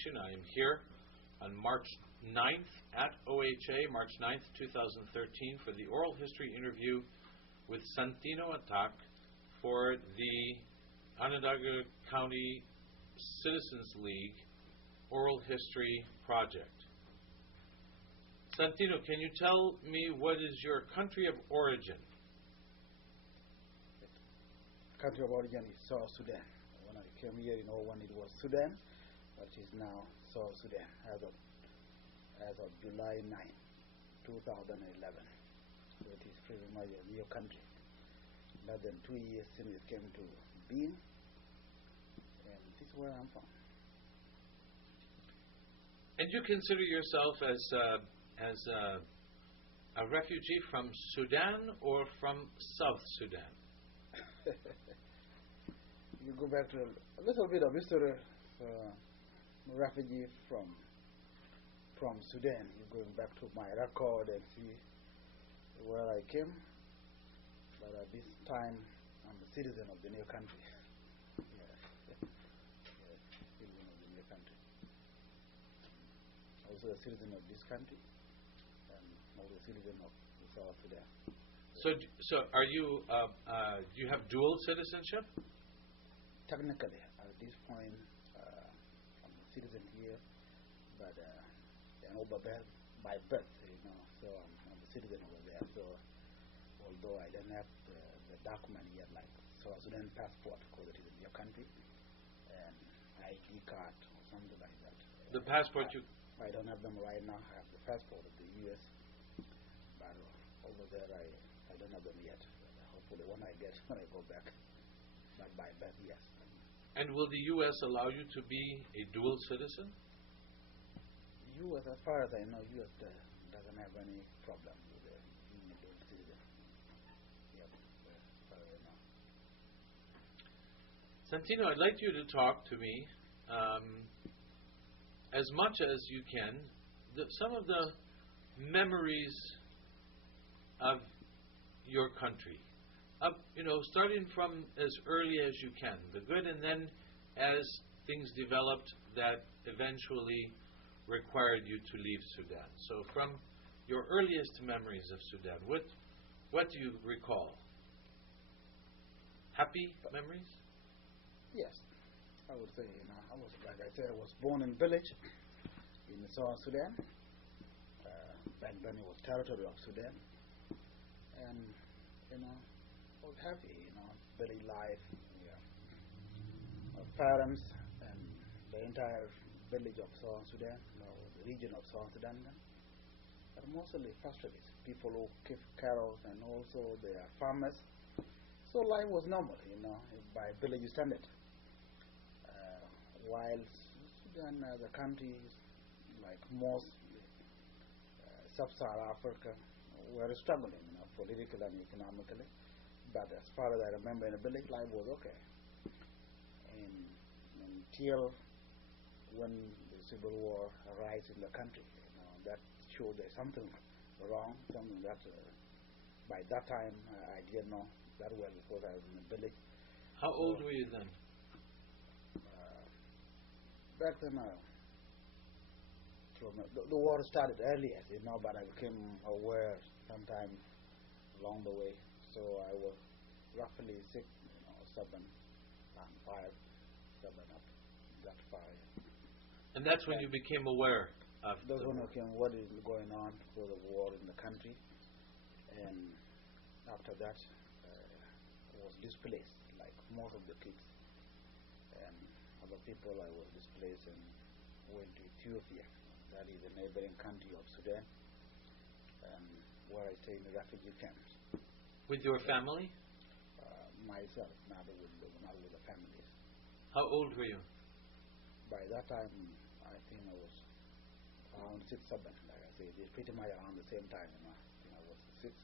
I am here on March 9th at OHA, March 9th, 2013, for the oral history interview with Santino Atak for the Onondaga County Citizens League Oral History Project. Santino, can you tell me what is your country of origin? Country of origin is South Sudan. When I came here, when it was Sudan, but it's now South Sudan as of July 9, 2011. So it is pretty much a new country. Less than 2 years since it came to being, and this is where I'm from. And you consider yourself as a refugee from Sudan or from South Sudan? You go back to a little bit of history. Refugee from Sudan. You're going back to my record and see where I came. But at this time, I'm a citizen of the new country. Citizen of the new country. Also a citizen of this country, and also a citizen of South Sudan. So are you? Do you have dual citizenship? Technically, at this point, I'm a citizen here, but by birth, so I'm a citizen over there. So although I don't have the document yet, like South Sudan passport, because it is in your country, and ID card or something like that. The passport I don't have them right now. I have the passport of the U.S., but over there I don't have them yet. Hopefully when I go back, but by birth, yes. And will the U.S. allow you to be a dual citizen? U.S., as far as I know, U.S. doesn't have any problem with being a dual citizen. Yep, as far as I know. Santino, I'd like you to talk to me as much as you can, some of the memories of your country. Starting from as early as you can, the good, and then as things developed that eventually required you to leave Sudan. So from your earliest memories of Sudan, what do you recall? Happy memories? Yes, I would say, I was born in village in South Sudan. Back then it was territory of Sudan. And, I was happy, village life. My parents and the entire village of South Sudan, the region of South Sudan, are mostly pastoralists, people who keep cattle, and also they are farmers. So life was normal, by village standard. While Sudan, the country, like most sub-Saharan Africa, were struggling, politically and economically. But as far as I remember, in the village, life was okay. And until when the civil war arose in the country, that showed there's something wrong, something that by that time I didn't know that well because I was in the village. How old were you then? Back then, the war started earlier, but I became aware sometime along the way. So I was roughly 6, 7, and 5, 7 up that far. And that's when you became aware of that's when I became what is going on for the war in the country. And after that, I was displaced, like most of the kids. And other people, I was displaced and went to Ethiopia. That is a neighboring country of Sudan, and where I stay in the refugee camps. With your family? Myself, not with the families. How old were you? By that time, I think I was around 6, 7. Like I say, it's pretty much around the same time. I think I was 6.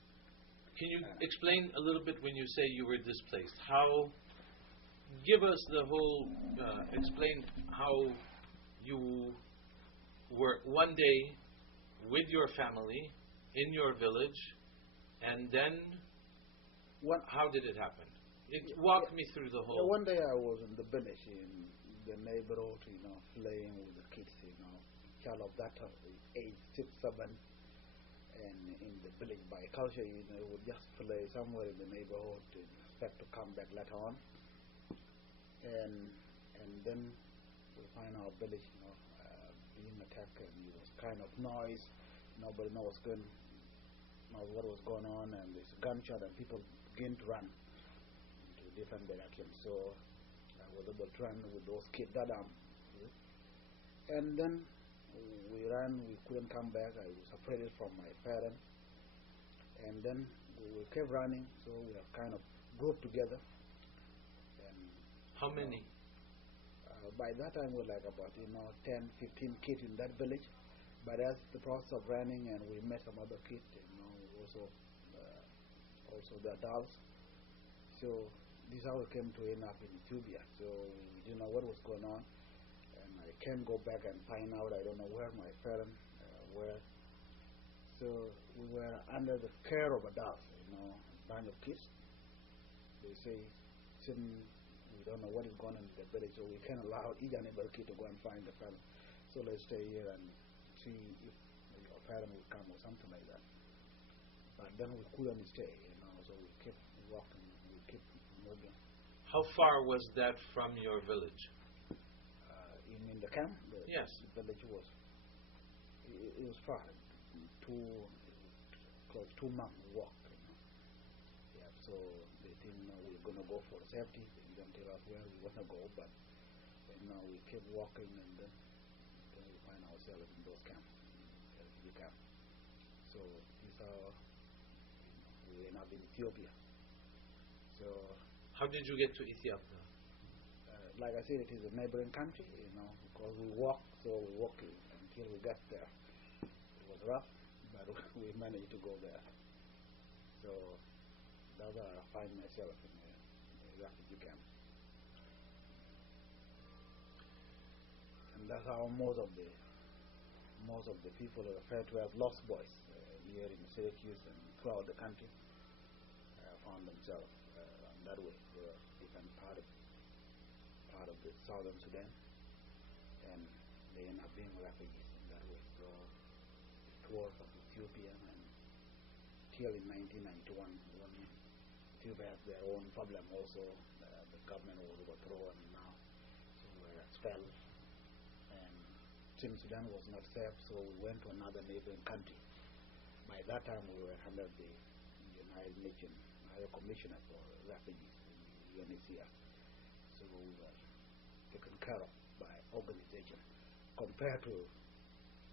Can you explain a little bit when you say you were displaced? Give us the whole, explain how you were one day with your family in your village, and then how did it happen? Walk me through the whole. One day I was in the village in the neighborhood, playing with the kids, child of that age, 6, 7, and in the village by culture, would just play somewhere in the neighborhood to expect to come back later on. And then we find our village, being attacked, and it was kind of noise. Nobody knows what was going on, and there's a gunshot, and people begin to run into different directions. So I was able to run with those kids that and then we ran. We couldn't come back. I was separated from my parents, and then we kept running. So we are kind of grouped together. And how many? By that time, we were like about 10, 15 kids in that village. But as the process of running, and we met some other kids, also the adults. So this is how we came to end up in Ethiopia. So we didn't know what was going on, and I can't go back and find out. I don't know where my parents were. So we were under the care of adults, a bunch of kids. They say, since we don't know what is going on in the village, so we can't allow each and every kid to go and find the parents. So let's stay here and see if your parents will come or something like that. But then we couldn't stay, so we kept walking, we kept moving. How far was that from your village? You mean the camp? Yes. The village was, it was far, close 2 months walk. Yeah, so they think we were going to go for safety. They didn't tell us where we want to go, but we kept walking, and then we find ourselves in those camps, refugee camps. So these are, we end up in Ethiopia. So how did you get to Ethiopia? Like I said, it is a neighboring country, because we walked, so we walked until we got there. It was rough, but we managed to go there. So that's where I find myself in a refugee camp. And that's how most of the people are referred to as lost boys here in Syracuse and throughout the country found themselves that way. They were different part of the southern Sudan, and they end up being refugees in that way. So the tour of Ethiopia, and till in 1991, when Ethiopia had their own problem also, the government was overthrown, and now so we were expelled. And since Sudan was not safe, so we went to another neighboring country. By that time, we were under the United Nations High Commissioner for Refugees, UNHCR. So we were taken care of by organization, compared to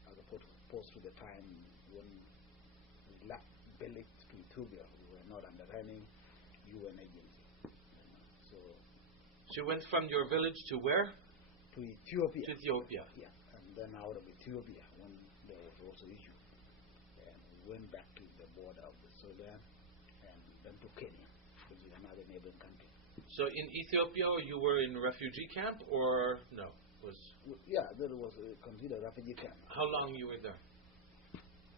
as opposed to the time when we left village to Ethiopia. We were not under any UN agency. So you went from your village to where? To Ethiopia. To Ethiopia. Yeah, and then out of Ethiopia, when there was also issue, and we went back to the border of the Sudan, and then to Kenya, which is another neighboring country. So in Ethiopia, you were in refugee camp, or no? Yeah, that was considered refugee camp. How long you were there?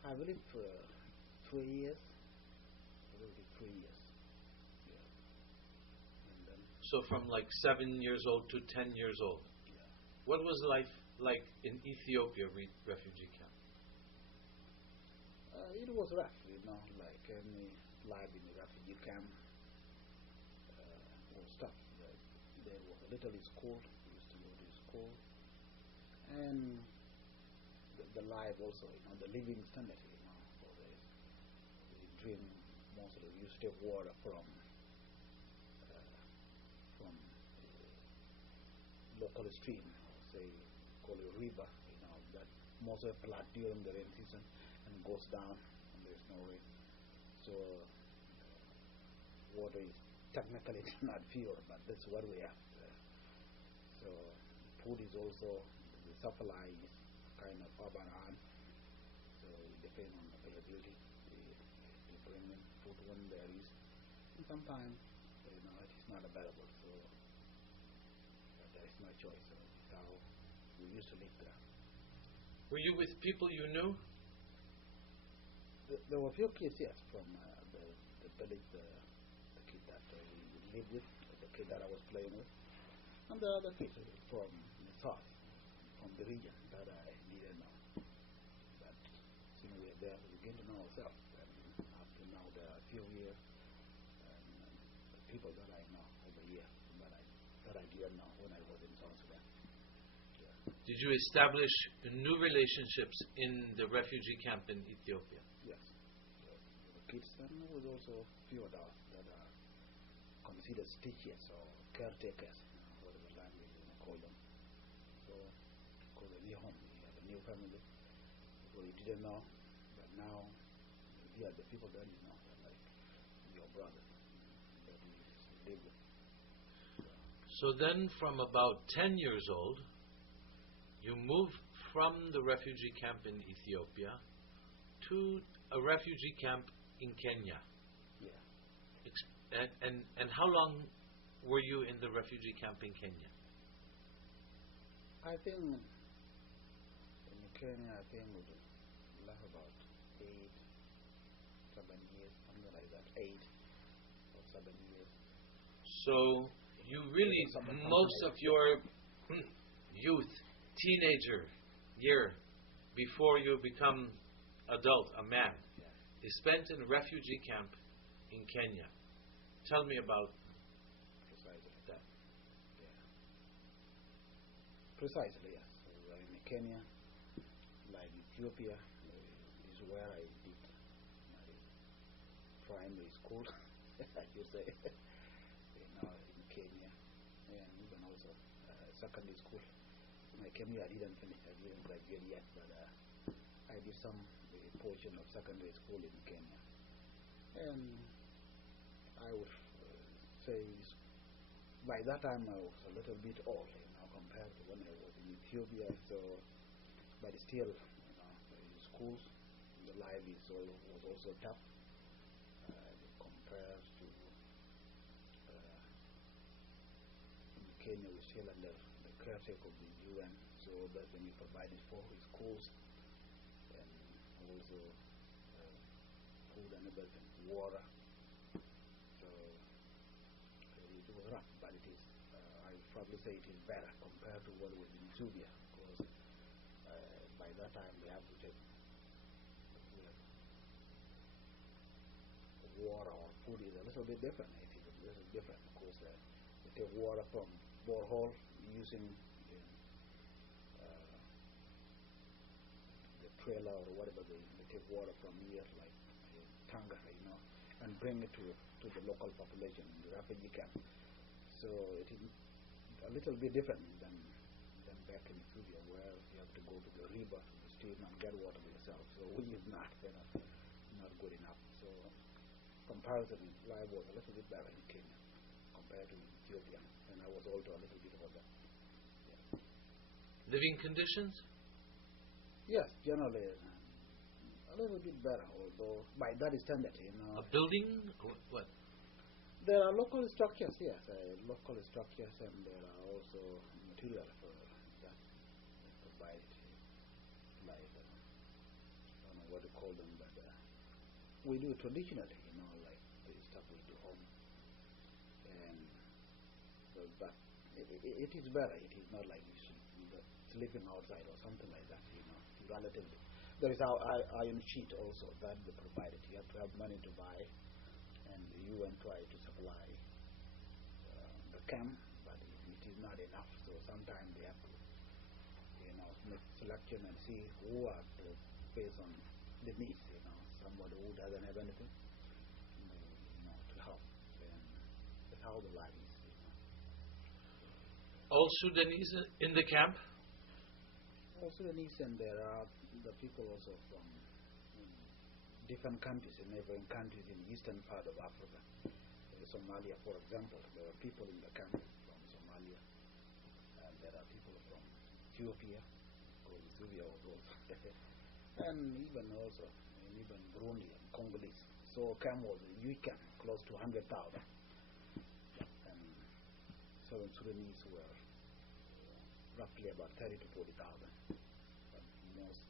I believe 3 years. I believe 3 years. Yeah. And then, so from like 7 years old to 10 years old. Yeah. What was life like in Ethiopia refugee camp? It was rough, like any life in the refugee camp. Was tough. There was a little school. We used to go to school, and the life also, the living standard, for we drink mostly. We used to take water from local stream, say called a river, that mostly flood during the rain season and goes down when there's no rain. So water is technically not pure, but that's what we have. So food is also, the supply is kind of up and on, so it depends on availability to bring in food when there is, and sometimes it is not available, so there is no choice. So that's how we used to live there. Were you with people you knew? There were a few kids, yes, from the village, the kid that we lived with, the kid that I was playing with, and the other kids from south from the region that I didn't know. But since we are there, we begin to know ourselves. And up to now, there are a few years, people that I know over here that I didn't know when I was in South Sudan. Did you establish new relationships in the refugee camp in Ethiopia? Yes. The kids, and there was also a few adults that are considered teachers or caretakers, whatever language you want to call them. So, because a new home, you have a new family. So you didn't know, but now, yeah, the people that you know, are like your brothers that you live with. So then, from about 10 years old, you moved from the refugee camp in Ethiopia to a refugee camp in Kenya. Yeah. And how long were you in the refugee camp in Kenya? I think in Kenya, I think we left about 8, 7 years, something like that. 8 or 7 years. So you really, most of your youth, teenager year, before you become adult, a man, is spent in a refugee camp in Kenya. Tell me about that. Yeah. Precisely, yes. So in Kenya, like Ethiopia, is where I did my primary school, I should say, in Kenya, and even also secondary school. I came here, I didn't finish, I didn't graduate yet, but I did some portion of secondary school in Kenya. And I would say by that time I was a little bit old, compared to when I was in Ethiopia. So, but still, in schools, the life was also tough compared to in Kenya. We still under the caretaker of the UN, so that when we provided for schools and also food and everything, water. So it was rough, but it is. I would probably say it is better compared to what was in Ethiopia, because by that time we have to take water or food is a little bit different. It is a little different because we take water from borehole using the trailer or whatever they take water from here, like Tanga, and bring it to the local population in the refugee camp. So it is a little bit different than back in Ethiopia, where you have to go to the river, to the stream, and get water yourself. So which is not good enough. So comparatively, life was a little bit better in Kenya compared to Ethiopia, and I was also a little bit older. Yeah. Living conditions? Yes, generally a little bit better, although by that standard, A building? What? There are local structures, yes, local structures, and there are also material for that provided, like, I don't know what to call them, but we do traditionally, like the stuff we do home. And so, but it is better. It is not like you should be sleeping outside or something like that, relatively. There is our iron sheet also that they provided. You have to have money to buy, and the UN try to supply the camp, but it is not enough. So sometimes they have to, make selection and see who are based on the needs. Somebody who doesn't have anything, to help. And that's how the life is. All Sudanese in the camp? All Sudanese, and there are the people also from different countries, in neighboring countries in the eastern part of Africa. Somalia, for example, there are people in the camp from Somalia, and there are people from Ethiopia, or Ethiopia also, and even Burundi and Congolese. So camp was a huge camp, close to 100,000, and Southern Sudanese were roughly about 30 to 40,000. But most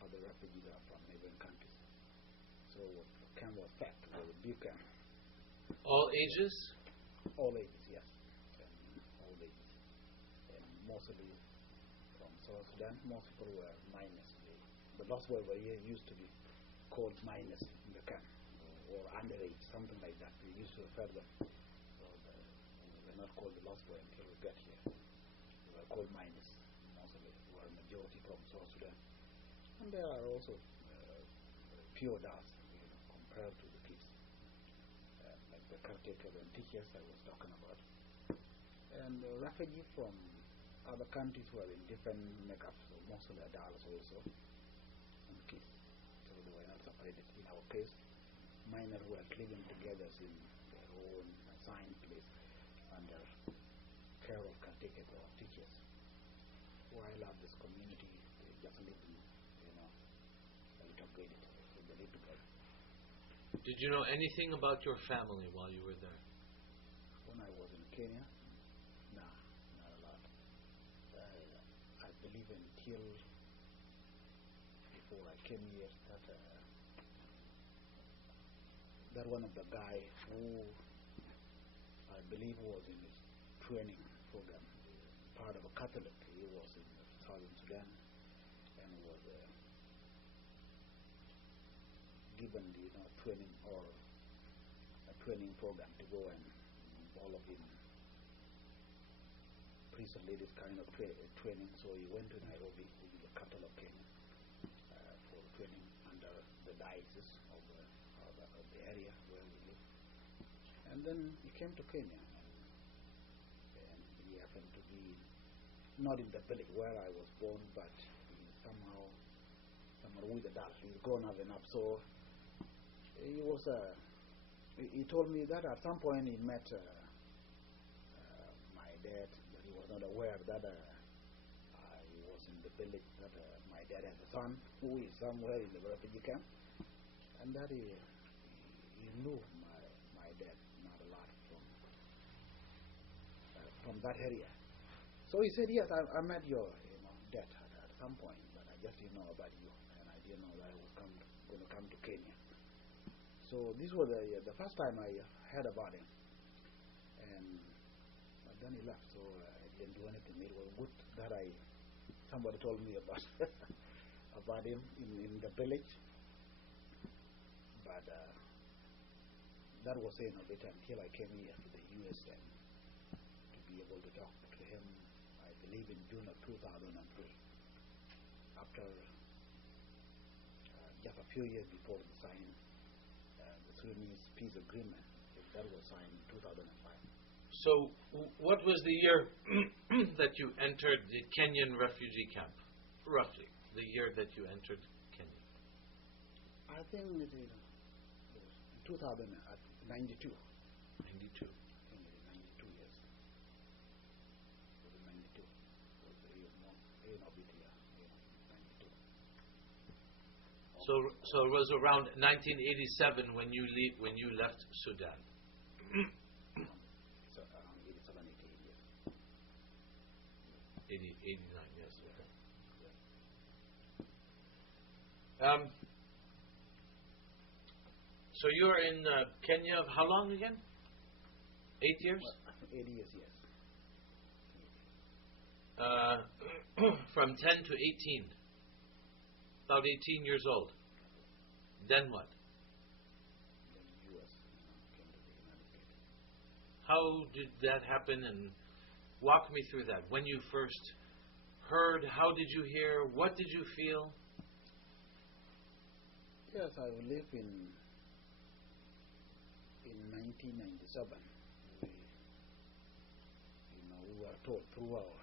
other refugees are from neighboring countries. So the camp was packed. It was a big camp. All ages? All ages, yes. And all ages. And mostly South Sudan, most people were miners. The lost boy were used to be called miners in the camp, or underage, something like that. We used to refer them. So they were not called the lost boy until we got here. They were called miners. Mostly were a majority from South Sudan. And there are also pure dust, compared to the kids, like the caretakers and teachers I was talking about. And refugees from other countries were in different makeups, so mostly adults also, and kids. So they were not separated. In our case, minors were living together in their own assigned place under care of caretakers or teachers. While at this community, they just live in, integrated, so they live together. Did you know anything about your family while you were there? When I was in Kenya, nah, not a lot. I believe until before I came here that one of the guy who I believe was in his training program, part of a Catholic, he was in Southern Sudan and was given the training or a training program to go and involve in priest and ladies kind of training. So he went to Nairobi, which is the capital of Kenya, for training under the diocese of the area where we live. And then he came to Kenya, and he happened to be not in the village where I was born, but he somehow with the dust. He's grown up enough, so he was. He told me that at some point he met my dad, but he was not aware that he was in the village, that my dad has a son who is somewhere in the refugee camp, and that he knew my dad not a lot from that area. So he said, yes, I met your dad at some point, but I just didn't know about you, and I didn't know that I was going to come to Kenya. So this was the first time I heard about him, but then he left, so I didn't do anything. It was good that somebody told me about about him in the village, but that was the end of it until I came here to the U.S. and to be able to talk to him, I believe in June of 2003, after just a few years before the signing the Sudanese peace agreement that was signed in 2005. So, what was the year that you entered the Kenyan refugee camp? Roughly, the year that you entered Kenya. I think it was 2092. 92. 92, yes. It was 92. It was the year of it, yeah. 92. So it was around 1987 when you left Sudan. So around 87, 88 years. 89, yes. Okay. Yeah. So you're in Kenya how long again? 8 years? 8 years, yes. From 10 to 18. About 18 years old. Then what? The U.S. Came to the United States. How did that happen? And walk me through that. When you first heard, how did you hear? What did you feel? Yes, I lived in 1997. We were taught through our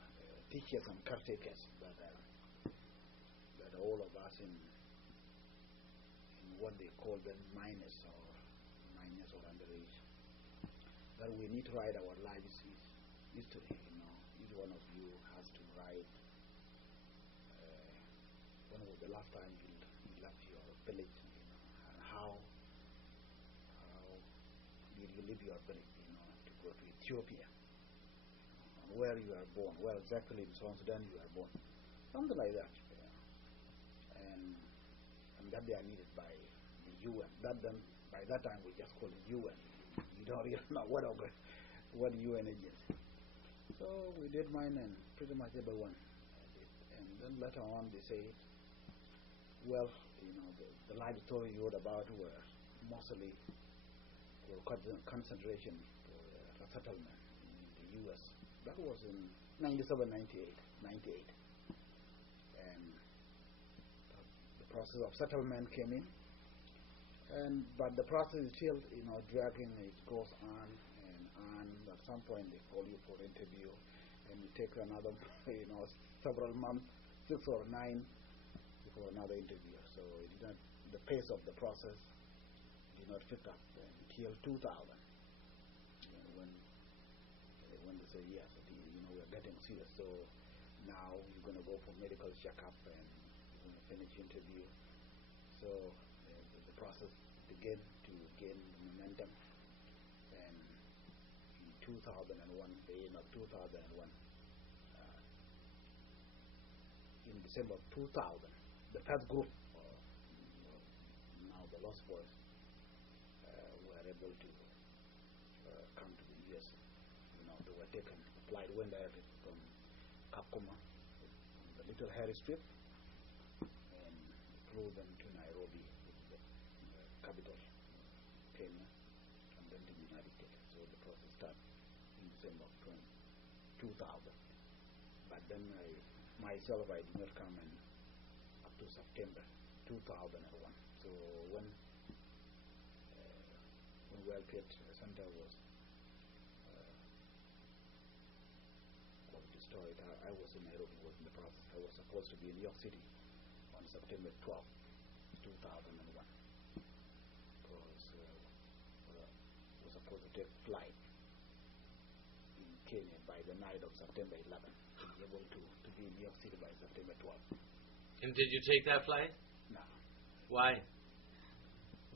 teachers and caretakers that all of us in what they call the minors or underage, that we need to write our lives history. Each one of you has to write when was the last time you left your village, and how did you leave your village, to go to Ethiopia, and where you are born, where exactly in South Sudan you are born, something like that. And that they are needed by the UN. By that time we just call it UN. You don't really know what UN agency. So we did mine, and pretty much everyone did. And And then later on they say, well, the life story you heard about were mostly for concentration for settlement in the U.S. That was in 97, 98. And the process of settlement came in. But the process is still, dragging. It goes on and on. At some point, they call you for interview, and it takes another, several months, 6 or 9, before another interview. So the pace of the process did not pick up until 2000, when they say yes, we're getting serious. So now you're going to go for medical checkup and you're going to finish interview. So the process began to gain momentum, and in 2001, the end of 2001, in December of 2000, the first group, now the Lost Boys, were able to come to the U.S. They were taken, went directly from Kakuma, on the Little Harry Strip, and flew them to Nairobi, capital, Kenya, and then to the United States. So the process started in December of 2000. But then myself, I did not come in up to September 2001. So when Wellcate Center was destroyed, I was in Nairobi, was in the process. I was supposed to be in New York City on September 12, 2001. Was supposed to take flight in Kenya by the night of September 11, to be able to be in New York City by September 12. And did you take that flight? No. Why?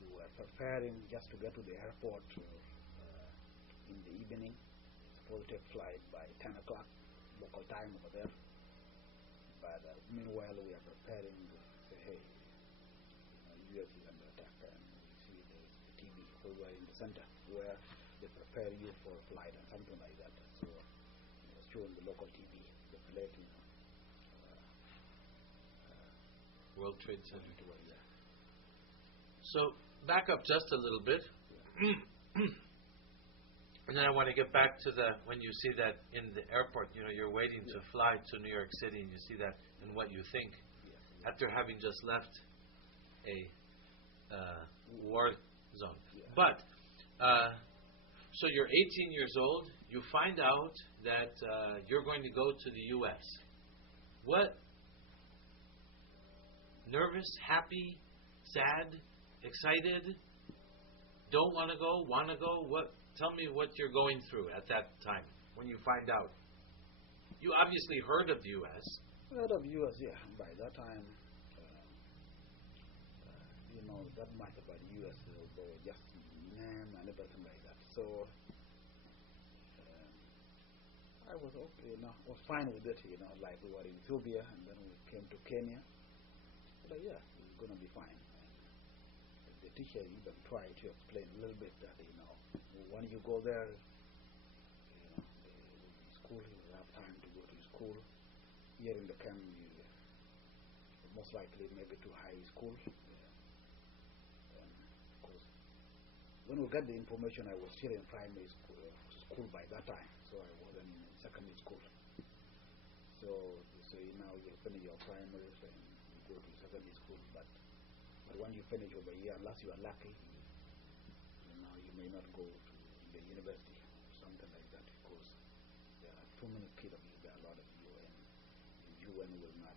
We were preparing just to get to the airport in the evening. Supposed to take flight by 10 o'clock local time over there. But meanwhile, we are preparing to say, hey, U.S. is under attack, and we see the TV over in the center where they prepare you for a flight and something like that. So it was showing the local TV, the plate, World Trade Center. Yeah. So back up just a little bit. Yeah. And then I want to get back to when you see that in the airport, you're waiting to fly to New York City, and you see that, and what you think after having just left a war zone. Yeah. But so you're 18 years old. You find out that you're going to go to the U.S. What? Nervous, happy, sad, excited? Don't want to go? Want to go? What? Tell me what you're going through at that time when you find out. You obviously heard of the U.S. Heard of the U.S., yeah. By that time, that much about the U.S. They were just name and everything like that. So I was okay, was fine with it, like we were in Ethiopia and then we came to Kenya. But yeah, it's going to be fine. The teacher even tried to explain a little bit that, when you go there, school, you have time to go to school. Here in the camp, you most likely maybe to high school. Of course, when we got the information, I was still in primary school by that time, so I wasn't in secondary school. So you say now you finish your primary and you go to secondary school, but when you finish over here, unless you are lucky, you may not go to the university or something like that, because there are too many kids of you, there are a lot of you, and the UN will not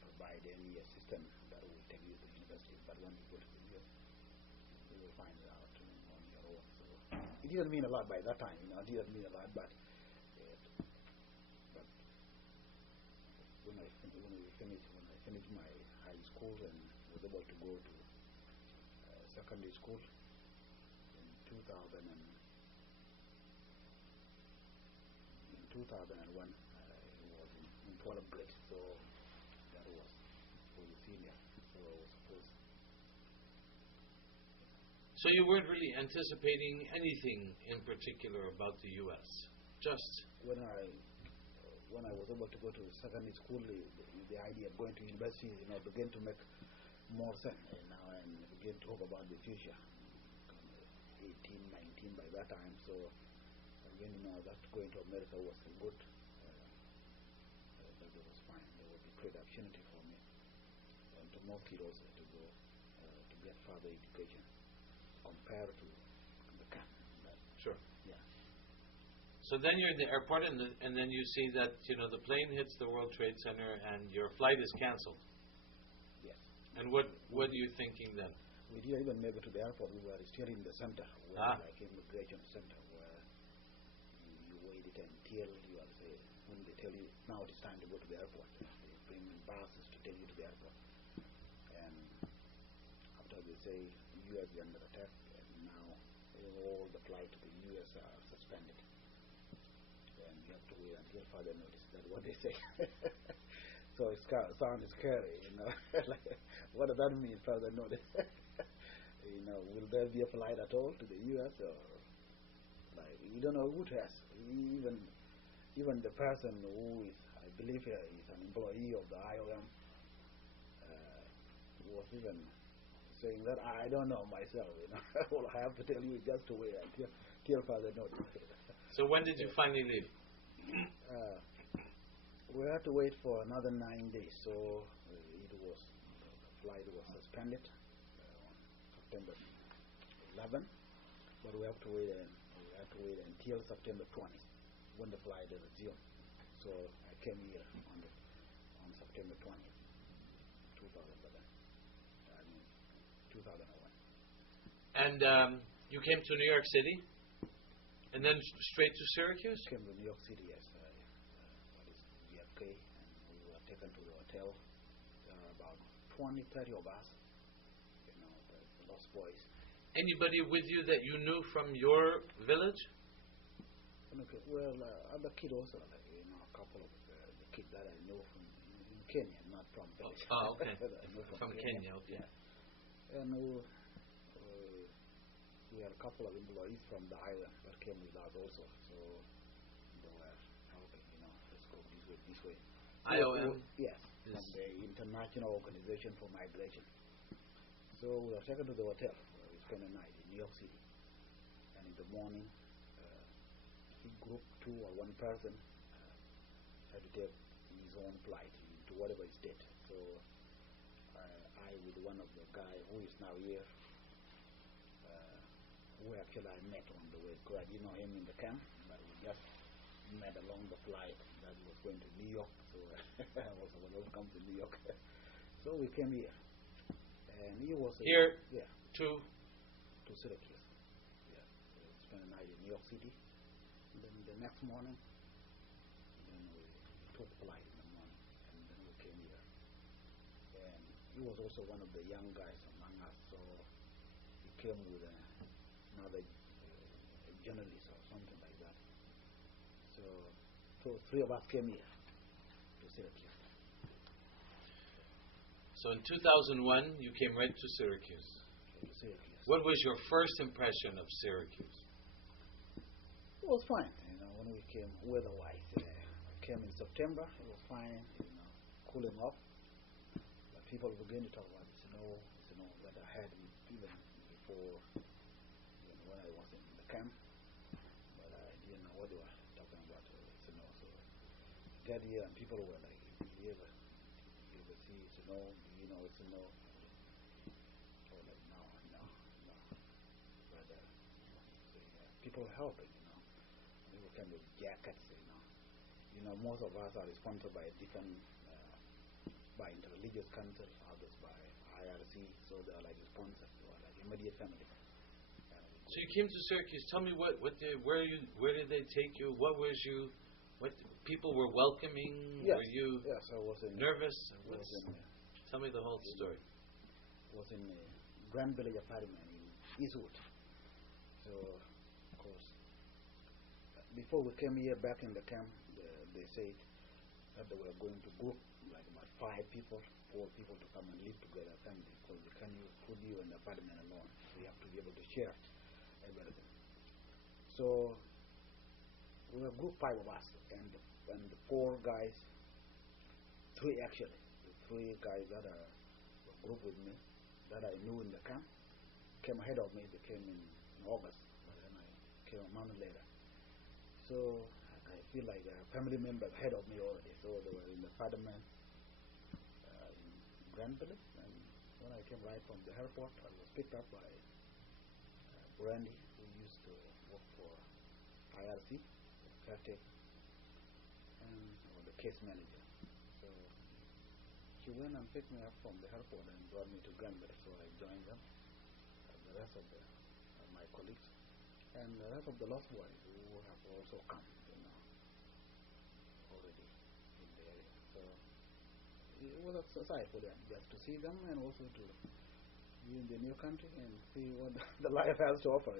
provide any assistance that will take you to the university. But when you go to the university, you will find it out on your own. So it didn't mean a lot by that time, it didn't mean a lot, but when I finished my high school and was able to go to secondary school in 2001, I was in 12th grade, so that was for the senior. So I was supposed. So you weren't really anticipating anything in particular about the U.S. Just when when I was able to go to secondary school, the idea of going to university, began to make more sense, and begin to hope about the future. 18, 19 by that time, so again, that going to America was good. That was fine. There was a great opportunity for me, and to most kids also to go to get further education compared to the camp. Sure. Yeah. So then you're in the airport, and then you see that the plane hits the World Trade Center, and your flight is canceled. Yes. And what are you thinking then? We didn't even make it to the airport. We were still in the center, like immigration center, where you waited until you are when they tell you now it is time to go to the airport. They bring in buses to take you to the airport, and after they say U.S. is under attack, and now all the flight to the U.S. are suspended, and you have to wait until further notice. That's what they say. So it sounds scary, like, what does that mean, further notice? Will there be a flight at all to the U.S. or like we don't know who to ask. Even the person who is, I believe, is an employee of the IOM, was even saying that I don't know myself. All I have to tell you is just to wait until further notice. So when did you finally leave? We had to wait for another 9 days. So the flight was suspended on September 11, but we have to wait until September 20 when the flight resumed. So I came here on September 20th, 2011. I mean 2001. And you came to New York City, and then straight to Syracuse? Came to New York City, yes. That is JFK, and we were taken to the hotel. There are about 20, 30 of us, the Lost Boys. Anybody with you that you knew from your village? Okay, well, other kids also, like, a couple of the kids that I know from in Kenya, not from village. Oh, okay. from Kenya, okay. Yeah. And we had a couple of employees from the island that came with us also, so they were helping, let's go this way. IOM? Yes, from the International Organization for Migration. So we were taken to the hotel. We spent the night in New York City, and in the morning, group 2 or 1 person had to take his own flight to whatever state. So I with one of the guy who is now here, who actually I met on the way, because I didn't know him in the camp, but we just met along the flight that was going to New York. So I was welcome to New York. So we came here, and he was here. Yeah. To Syracuse. Yeah. So we spent the night in New York City. Then the next morning, then we took flight in the morning, and then we came here. And he was also one of the young guys among us, so he came with another journalist or something like that. So 3 of us came here to Syracuse. So in 2001, you came right to Syracuse. What was your first impression of Syracuse? It was fine, when we came weather-wise. I came in September, it was fine, cooling off. But people began to talk about the snow that I had even before, when I was in the camp. But I didn't know what they were talking about, snow. So I got here and people were like, you ever see snow? Do you know it's snow? I was like, no. But people were helping, people came with jackets, most of us are sponsored by different, by interreligious council, others by IRC, so they are like sponsors, they are like immediate family. So you came to Syracuse. Tell me where did they take you? What people were welcoming? Yes. Were you I was nervous? Tell me the whole story. I was in a Grand Village apartment in Eastwood. So, of course, before we came here back in the camp, they said that they were going to group like about 5 people, 4 people to come and live together, family, because they can't put you in the apartment alone. So you have to be able to share everything. So we were group 5 of us, and and the four guys, three actually, the three guys that are group with me that I knew in the camp came ahead of me. They came in August, but then I came a month later. So I feel like a family member ahead of me already. So they were in the Parliament in Grand Village, and when I came right from the airport, I was picked up by Brandy, who used to work for IRC, caretaker, and the case manager. So she went and picked me up from the airport and brought me to Grand Village. So I joined them, the rest of my colleagues, and the rest of the lost boys who have also come, already in the area. So it was a exercise for them just to see them and also to be in the new country and see what the life has to offer.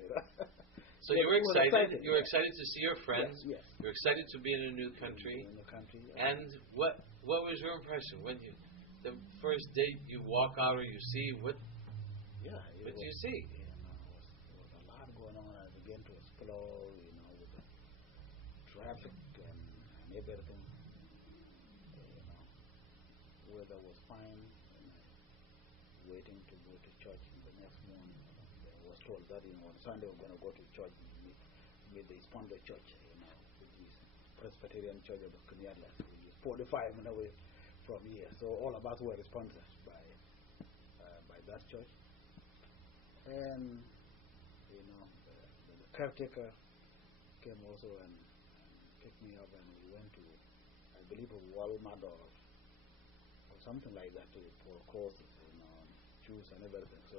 So you were excited. You were excited to see your friends. Yes. You were excited to be in a new country. And what was your impression when the first day you walk out or you see what? Yeah. What do you see? There was a lot going on. I began to explore, with the traffic and everything. Weather was fine. Waiting to go to church in the next morning. I was told that on Sunday we're going to go to church and meet the Sponsor Church, which is Presbyterian Church of the Kenyatta, which is 45 minutes away from here. So all of us were sponsored by that church, and the caretaker came also and picked me up, and we went to, I believe, a Walmart or something like that for courses, juice and everything. So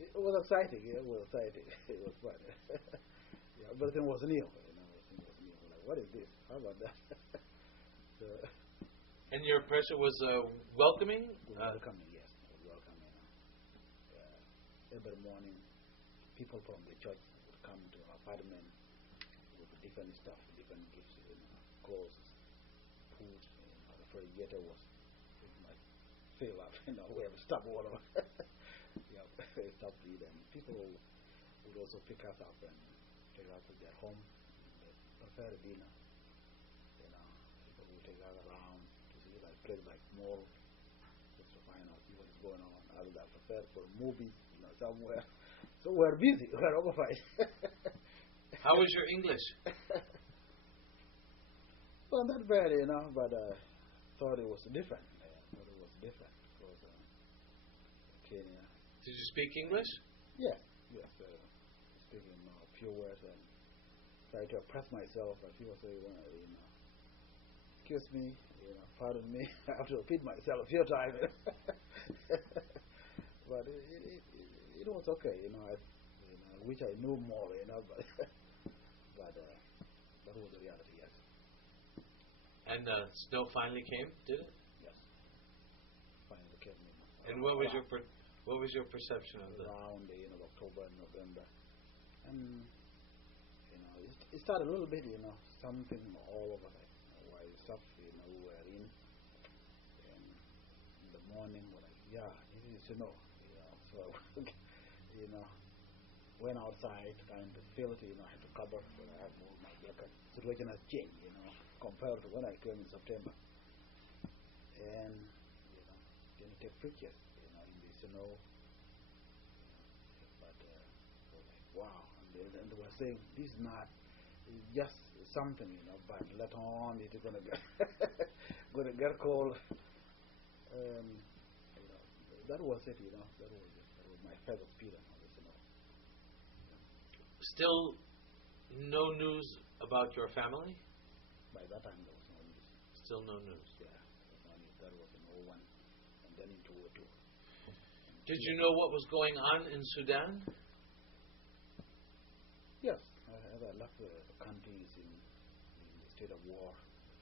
it was exciting. It was exciting. It was fun. Yeah, everything was new. Everything was new. Like, what is this? How about that? So, and your impression was welcoming? Welcoming, yes. Welcoming. Every morning, people from the church would come to our apartment with different stuff, different gifts, clothes, food. The refrigerator was fill up, we have stop water. Stop to eat, and people would also pick us up and take us to their home. They prepare dinner. People would take us around to see places like mall, just to find out see what is going on. Others are prepared for movies, somewhere. So we're busy. We're occupied. How was your English? Well, not bad, but thought it was different. Different because Kenya. Did you speak English? Yes. Speaking a few words and try to express myself. And people say, excuse me, pardon me. I have to repeat myself a few times. But it was okay. I wish I knew more. But that was the reality. Yes. And snow finally came, did it? And what was your perception of that? Around the end of October and November, and it started a little bit, something all over that. While stuff, we were in, and in the morning, we're like, this is snow, So, went outside, trying to feel it, I had to cover, but I have all my jacket. Situation has changed, compared to when I came in September, and take pictures, in the snow. But was like, wow. And they were saying, this is not just something, but later on it's going to get cold. That was it, That was my favorite experience on the snow. Still no news about your family? By that time there was no news. Still no news? Yeah, there was no news. That was in 01. Then into war. Did you know what was going on in Sudan? Yes. As I left the country is in the state of war.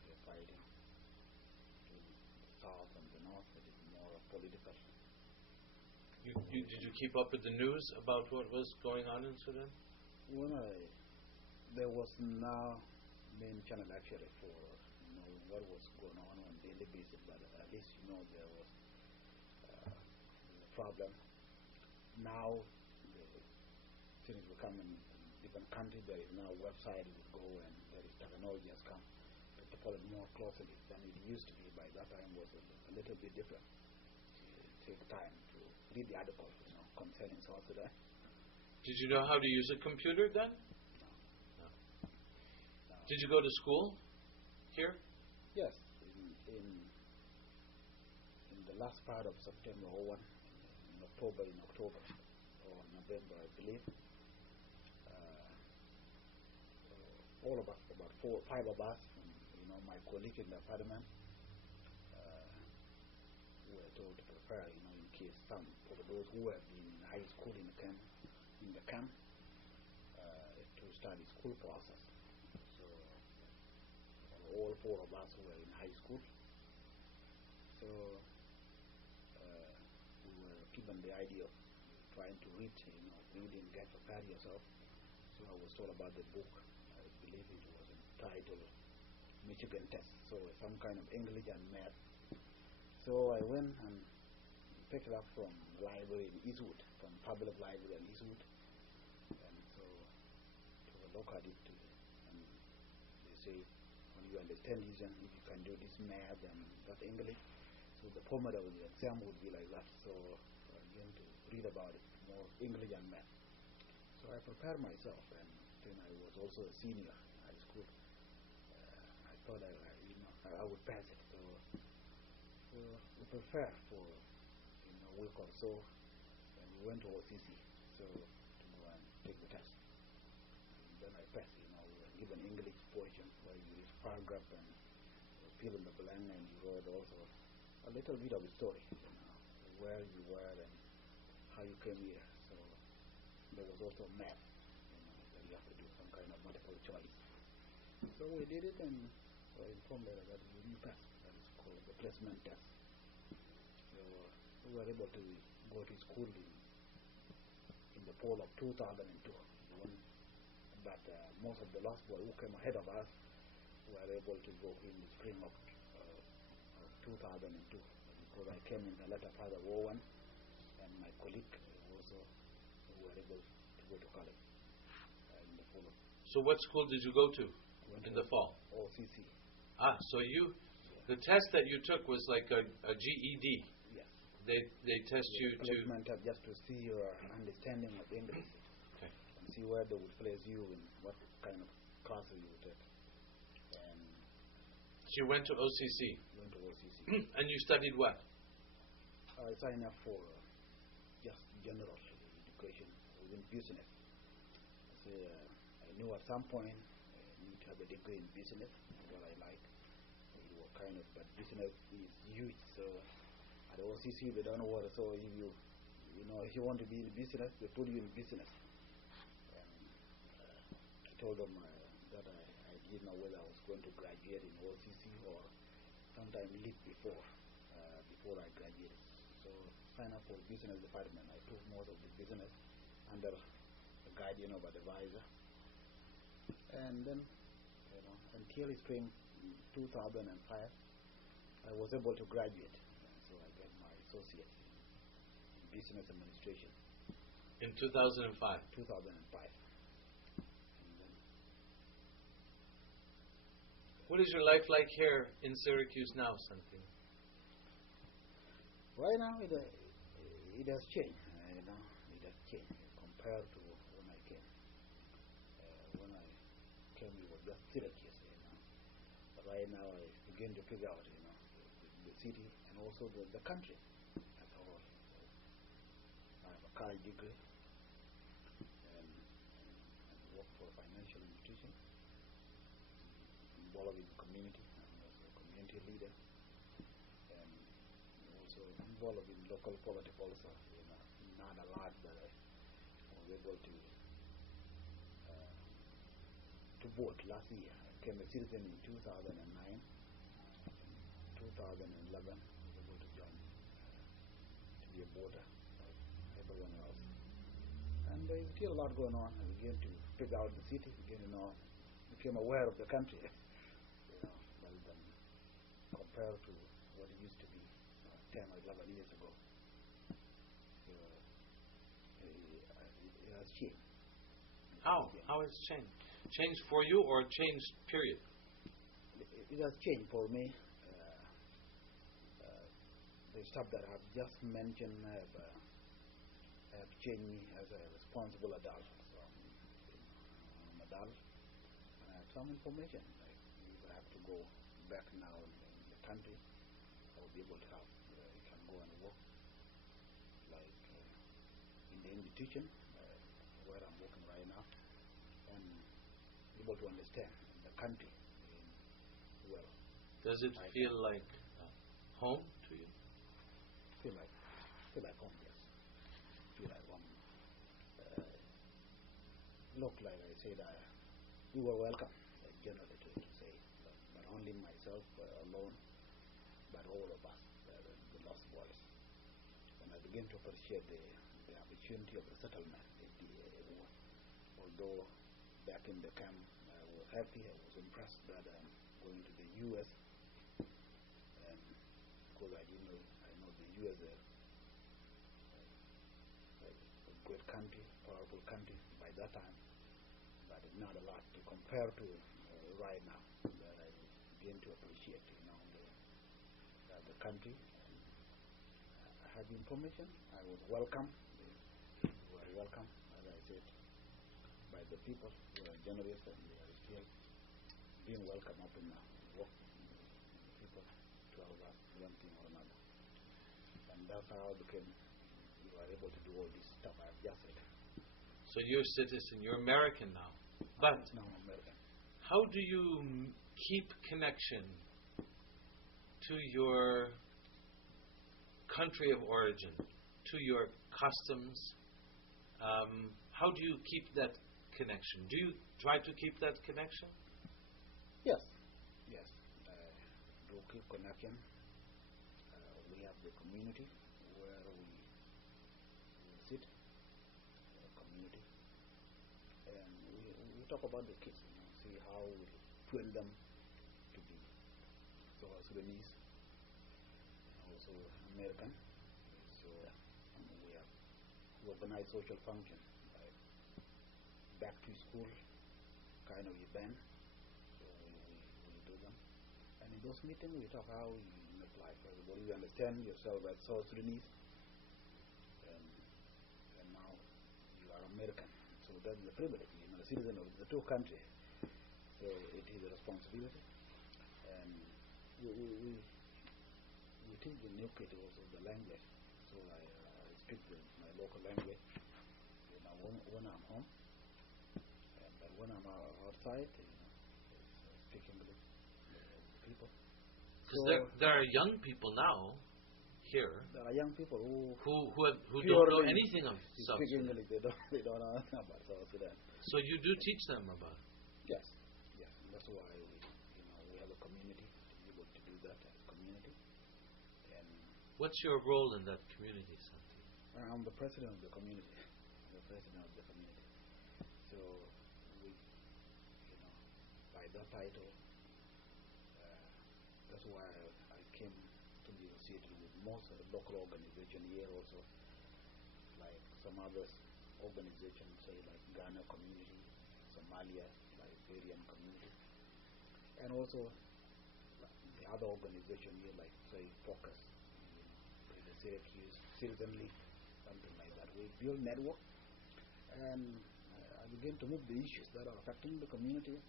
They're fighting in the south and the north. It is more political. Did you keep up with the news about what was going on in Sudan? There was now main channel actually for what was going on daily basis, but at least there was problem. Now the things become in different countries. There is now a website you go and there is technology has come to to follow it more closely than it used to be. By that time was a little bit different. Take time to read the articles, concerning South Sudan. Did you know how to use a computer then? No. Did you go to school here? Yes, in the last part of September 01, in October or November, I believe, all of us, about 4 or 5 of us, my colleague in the apartment, were told to prepare, in case for those who have been in high school in the camp, to start the school process. So all 4 of us were in high school. So we were given the idea of trying to read, reading, get prepared yourself. So I was told about the book. I believe it was entitled Michigan Test. So some kind of English and math. So I went and picked it up from the library in Eastwood, from public library in Eastwood. And so took a look at it, and they say, when you understand this, and if you can do this math and that English, so the format of the exam would be like that. So I began to read about it, more English and math. So I prepared myself, and then I was also a senior in high school. I thought I would pass it. So we prepared for a week or so, and we went to OCC to go and take the test. And then I passed. We were given English portion where you read paragraph and fill in the blank, and you wrote also a little bit of a story, where you were and how you came here. So there was also math, that you have to do some kind of multiple choice. So we did it, and I informed her that we didn't pass. That is called the placement test. So we were able to go to school in the fall of 2002. But most of the last boys who came ahead of us were able to go in the spring of 2002, because I came in the latter part of 01, and my colleague also were able to go to college in the fall of. So what school did you go to in the fall? OCC. So the test that you took was like a GED. Yes. They test you to just to see your understanding of English. Okay. And see where they would place you in what kind of classes you would take. And so you went to OCC. Went to OCC. And you studied what? I signed up for just general education within business. So, I knew at some point I need to have a degree in business, what I like. It was kind of, but business is huge. So at OCC they don't know what. So if if you want to be in business, they put you in business. And I told them that I didn't know whether I was going to graduate in OCC or sometime leave before I graduated. So signed up for business department. I took most of the business under the guardian of advisor. And then, until spring 2005, I was able to graduate. So I got my associate in business administration. In 2005? 2005. And then, what is your life like here in Syracuse now, Santino? Right now, it has changed. It has changed compared to when I came. When I came, it was just Syracuse. But right now, I begin to figure out, the city and also the country as a whole. I have a college degree and work for a financial institution, involved in the community. I'm also a community leader, and also involved in local politics also. Not a lot, but I was able to vote last year. I became a citizen in 2009. In 2011, I was able to join to be a voter like everyone else. And there's still a lot going on. I began to figure out the city, became aware of the country, rather than compared to what it used to be 10 or 11 years ago. So, it has changed. How? How has it changed? Changed for you or changed, period? it has changed for me. The stuff that I've just mentioned have changed me as a responsible adult. So I'm an adult, and I have some information. Like if I have to go back now in the country, I will be able to help. You can go and work, like in the institution where I'm working right now, and able to understand the country well. Does it feel like home to you? Feel like home, yes. Feel like home. Look, like I said, we were welcome, generally to say, but only myself alone, but all of us, the lost boys. And I begin to appreciate the opportunity of the settlement. Although back in the camp, I was happy, I was impressed that I'm going to the U.S. And because I know the U.S. is a great country, powerful country by that time, but it's not a lot to compare to right now. That I begin to appreciate, the country. I had the information. I was welcome. We were welcome, as I said, by the people. We are generous, and we are still being welcome up in work. People, 12 of us, one thing or another. And that's how we were able to do all this stuff I've just said. So you're a citizen, you're American now. But now I'm American. How do you keep connection to your country of origin, to your customs? How do you keep that connection? Do you try to keep that connection? Yes. Do keep connection. We have the community where we sit, community, and we talk about the kids, see how we train them to be Sudanese, also American. So we have organized social function, like back to school kind of event. So we do them. And in those meetings, we talk how you apply for everybody. You understand yourself as South Sudanese, and now you are American. So that's the privilege, a citizen of the two countries. So it is a responsibility. And we teach the new kids also the language. So I speak my local language when I'm home. But when I'm outside, speak English with people. Because there are young people now here. There are young people who don't know anything of South speak Sudan. English. They don't know anything about South Sudan. So you do teach them about it? Yes. That's why we have a community to be able to do that as a community. And what's your role in that community, Santino? I'm the president of the community. So we, by that title, that's why I came to be associated with most of the local organizations here also, like some other organizations, say like Ghana community, Somalia, Liberian community, and also the other organization here, like say Focus, the Syracuse, Citizenly, something like that. We build network, and I begin to move the issues that are affecting the community,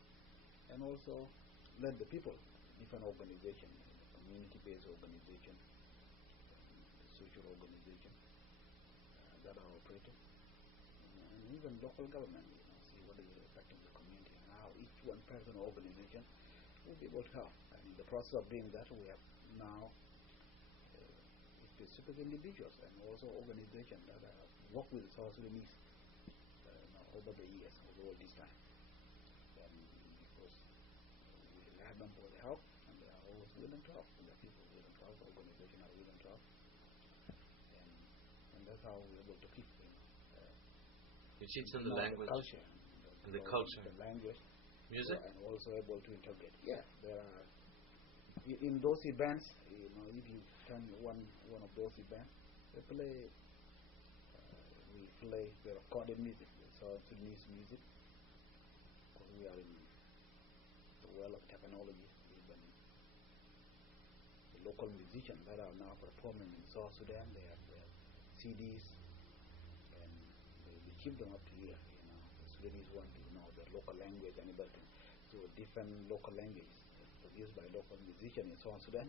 and also let the people, different organization, community-based organization, social organization that are operating, and even local government, see what is affecting the community and how each one person or organization will be able to help. And in the process of doing that, we have now specific individuals and also organizations that work with South Sudanese over the years, over all this time. And because we rely them for the help, and they are always willing to help. The people willing to help, the organization are willing to help. And that's how we're able to keep you teach them the language, the culture, the language, music, and also able to integrate. Yeah, there are in those events. If you attend one of those events, we play the recorded music, the South Sudanese music, because we are in the world of technology. Even local musicians that are now performing in South Sudan. They have their CDs, and they keep them up to here. The Sudanese want to know the local language and everything. So different local languages produced by local musicians in South Sudan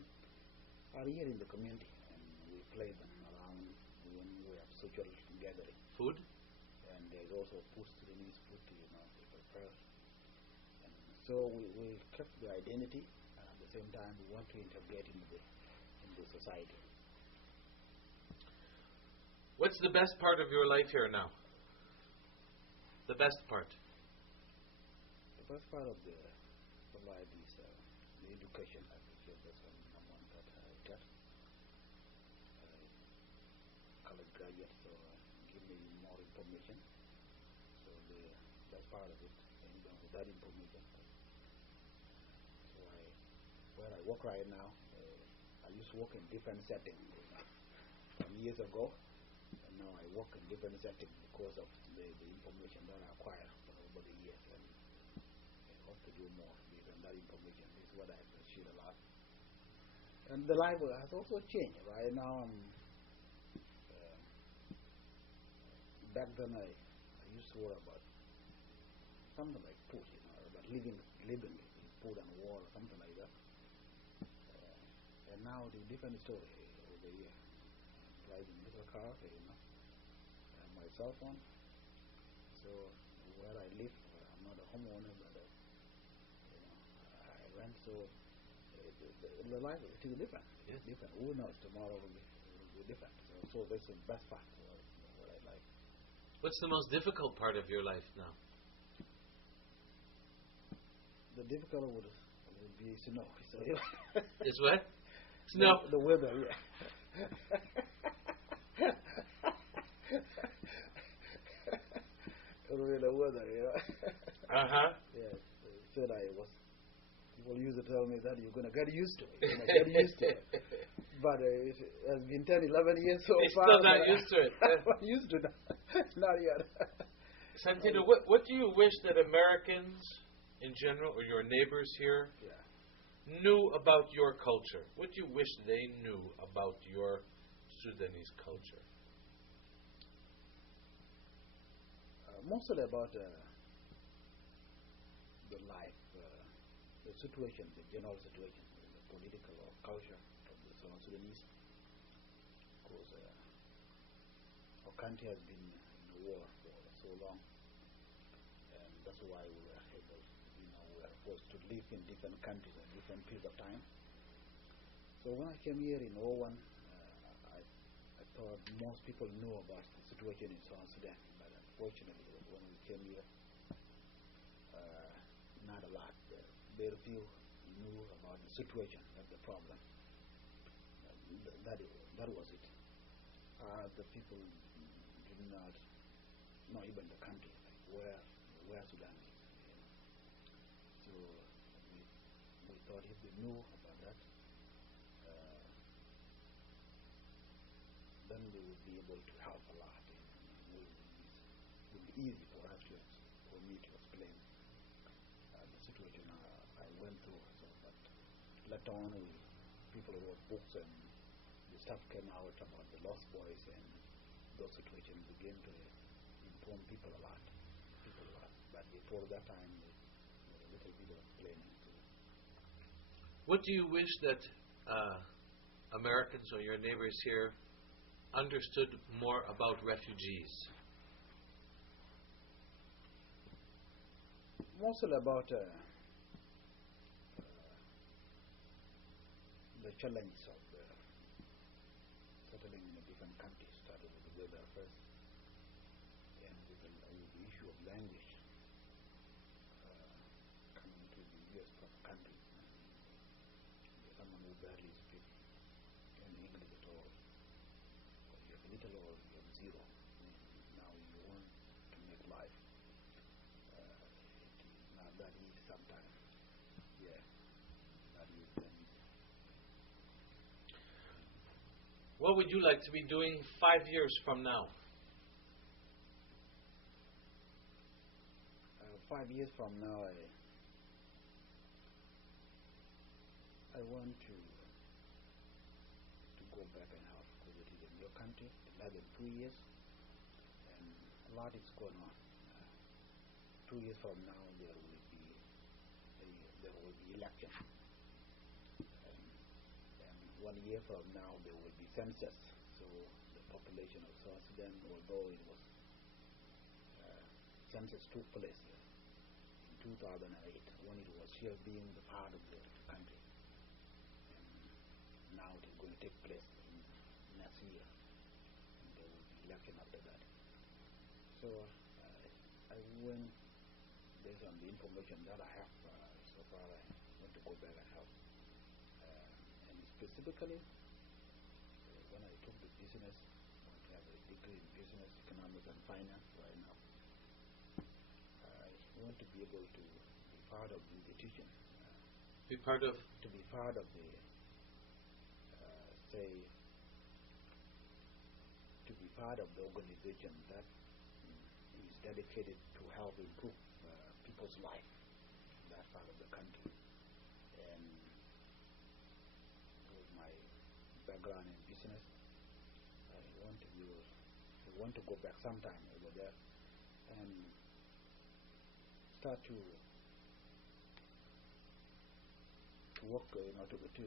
are here in the community, and we play them around when we have social gathering. Food? And there's also food, Sudanese food, they prepare. And so we kept the identity, and at the same time we want to integrate in the society. What's the best part of your life here now? The best part? The best part of the life is the education. I think that's the one that I got. College graduate, so give me more information. So that's part of it. And with that information, so where I work right now, I used to work in different settings from years ago, and now I work in different settings because of the information that I acquired over the years, and I hope to do more based on that information. This is what I appreciate a lot. And the life has also changed. Right now, back then I used to worry about something like food, about living in food and war or something like that. And now the different story over here. Driving little car, and my cell phone. So where I live, I'm not a homeowner, but I rent. So the life is different. Yes. It's different. Who knows tomorrow will be different. So that's the best part of what I like. What's the most difficult part of your life now? The difficult would be snow. So, Is what? Snow. The weather, yeah. The weather, Yes. Said people used to tell me that you're going to get used to it. You're going to get used to it. But it has been 10, 11 years so far. Still not used to it. I'm not used to that. Not yet. Santino, what do you wish that Americans in general, or your neighbors here, knew about your culture? What do you wish they knew about your Sudanese culture? Mostly about the life, the situation, the general situation, the political or culture of the South Sudanese. Because our country has been in a war for so long, and that's why we were able, we are forced to live in different countries at different periods of time. So when I came here in 01, I thought most people knew about the situation in South Sudan, but unfortunately, when we came here, not a lot. Very few knew about the situation. That's the problem. That was it. The people did not even the country, like where Sudan is. So we thought if we knew about that, then we would be able to help a lot. It would be easy for me to explain the situation I went through. So, but later on, people wrote books, and the stuff came out about the lost boys, and those situations began to inform people a lot. But before that time, there was a little bit of explaining too. What do you wish that Americans or your neighbors here understood more about refugees? Mostly about the challenges of settling in a different country. Started with the weather first, and with the issue of language, coming to the U.S. country. Someone who barely speaks any English at all, or you have little or you have zero. Now you want to make life. It is not that easy sometimes. Yeah, not easy. What would you like to be doing 5 years from now? 5 years from now, I want to has been 2 years, and a lot is going on. 2 years from now, there will be election, and 1 year from now there will be census. So the population of South Sudan, although it was census took place in 2008 when it was still being the part of the country, and now it is going to take place in next year, and there will be election after that. So I went based on the information that I have so far. I want to go back and help, and specifically when I took the business, I want to have a degree in business, economics, and finance right now. I want to be able to be part of the institution. Be part of? To be part of the, say, to be part of the organization that is dedicated to help improve people's life in that part of the country. And with my background in business, I want to go back sometime over there and start to work, to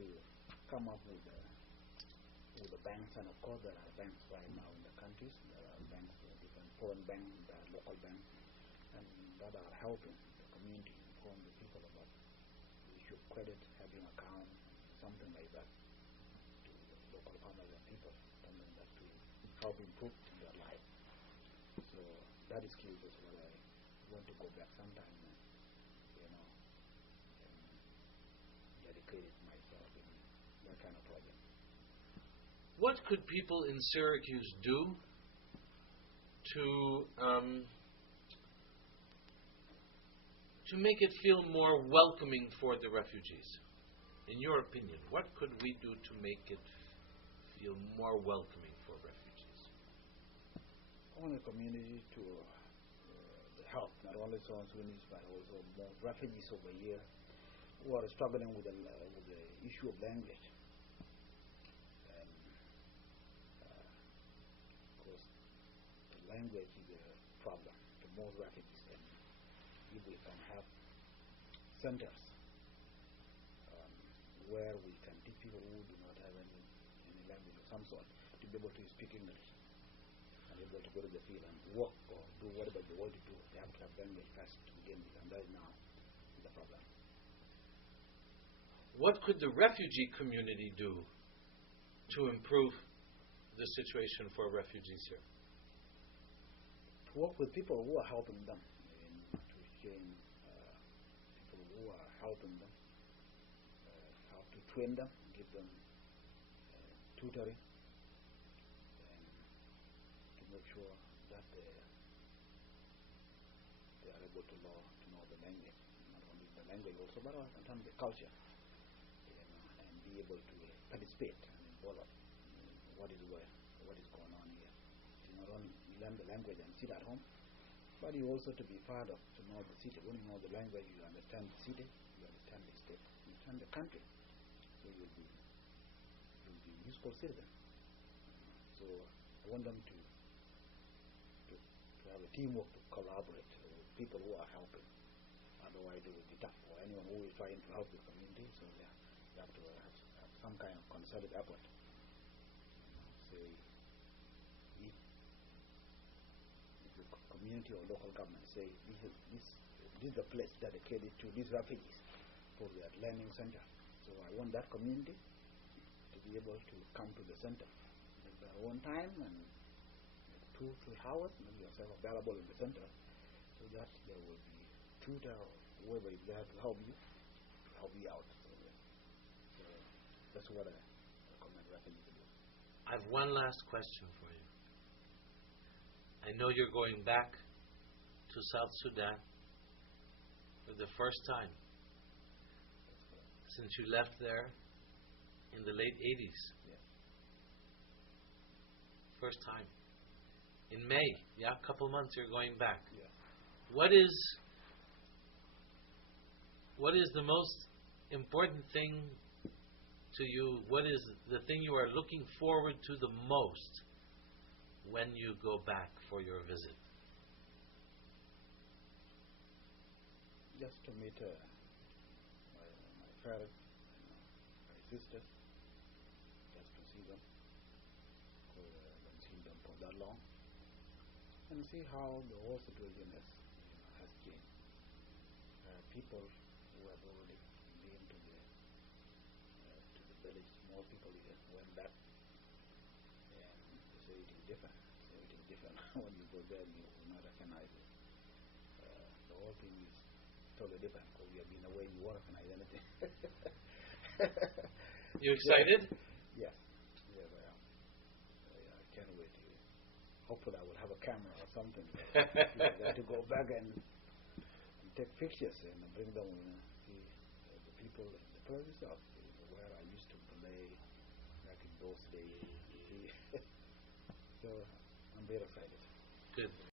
come up with the banks. And of course there are banks right now in the countries. There are banks, different foreign banks, there are local banks, and that are helping the community, inform the people about the issue of credit, having account, something like that, to local farmers and people, something that to help improve their life. So that is key. That's what I want to go back sometime, and dedicate myself in that kind of project. What could people in Syracuse do to make it feel more welcoming for the refugees? In your opinion, what could we do to make it feel more welcoming for refugees? I want the community to help not only South Sudanese but also more refugees over here who are struggling with the issue of language. And of course, the language is a problem to most refugees, and if we can have centers where we can teach people who do not have any language of some sort to be able to speak English and able to go to the field and work or do whatever they want to do, they have to have language first to begin with, and that is now the problem. What could the refugee community do to improve the situation for refugees here? To work with people who are helping them, to train people who are helping them, how to train them, give them tutoring, and to make sure that they are able to know the language, not only the language also, but sometimes the culture, and be able to participate and involve what is going on here. To not only learn the language and sit at home, but you also to be part of, to know the city. When you know the language, you understand the city, you understand the state, you understand the country. So you'll be useful citizen. So I want them to have a teamwork, to collaborate with people who are helping. Otherwise it will be tough for anyone who is trying to help the community. So they have to have some kind of concerted effort. Say, if the community or local government say this is a place dedicated to these refugees for their learning center. So I want that community to be able to come to the center at their own time, and 2-3 hours, make yourself available in the center, so that there will be tutor or whoever is there to help you out. So that's what I recommend refugees to do. I have one last question for you. I know you're going back to South Sudan for the first time since you left there in the late 80s. Yes. First time. In May, a couple months you're going back. Yeah. What is the most important thing to you? What is the thing you are looking forward to the most when you go back for your visit? Just to meet my parents, my sisters, just to see them. Because I haven't seen them for that long. And see how the whole situation has changed. People who have already been to the village, more people here went back, and they say it is different. Everything different. When you go there, you will not recognize it. The whole thing is totally different because you have been away, you won't recognize anything. You excited? Yes. Yes, I am. I can't wait to. Hopefully, I will have a camera or something to go back and take pictures and bring them, see the people, the place itself, where I used to play back in those days. See. So I'm very excited. Good.